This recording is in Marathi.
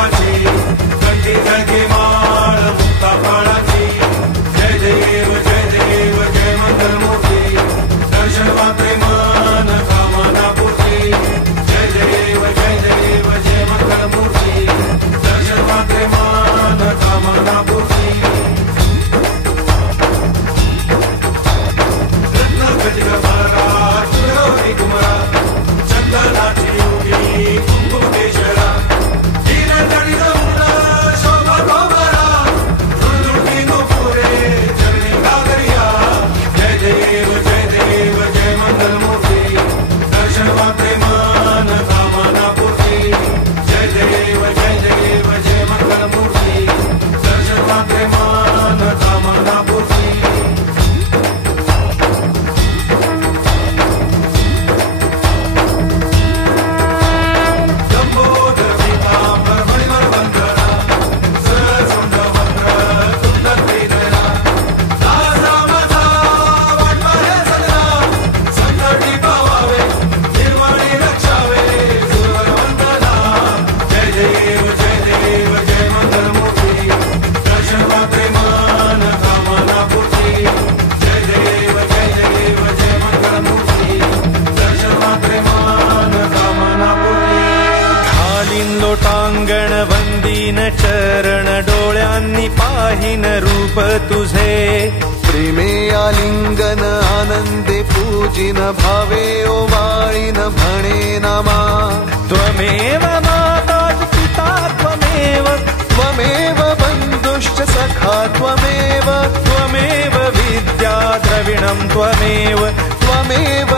फुलाची कंठी जळके माळ मुक्ता फळाची जय देव जय मंगलमूर्ती दर्शन मात्रे मन कामना पूर्ती जय देव जय मंगलमूर्ती दर्शन मात्रे मन कामना पूर्ती रत्न गजग भरा तुळवणी कुमरा चंदनाची योगी कुंकुमेश्वरा दीन दळित मुला शोभा गोबरा धुळधुळकी नुपुरे चरणी घागरिया जय देव जय मंगलमूर्ती दर्शन मात्रे मन कामना पूर्ती जय देव जय मंगलमूर्ती दर्शन मात्रे मन कामना पूर्ती लंबोदर पीतांबर मणिमर वंदना सरसुंड वक्र सुंदर वेदना दासा माझा वाटवारे सदना संकटी पावावे निर्वाणी रक्षावे सुरवर वंदना जय देव जय मंगलमूर्ती दर्शन मात्रे मन कामना पूर्ती जय देव जय मंगलमूर्ती दर्शन मात्रे मन कामना पूर्ती घालीन लोटांगण वंदीन चरण डोळ्यांनी पाहिन रूप तुझे प्रेमे आलिंगन आनंदे पूजिन भावे ओवाळीन भने नमा त्वमेव माता पिता त्वमेव बन्धुश्च सखा त्वमेव विद्या द्रविणं त्वमेव त्वमेव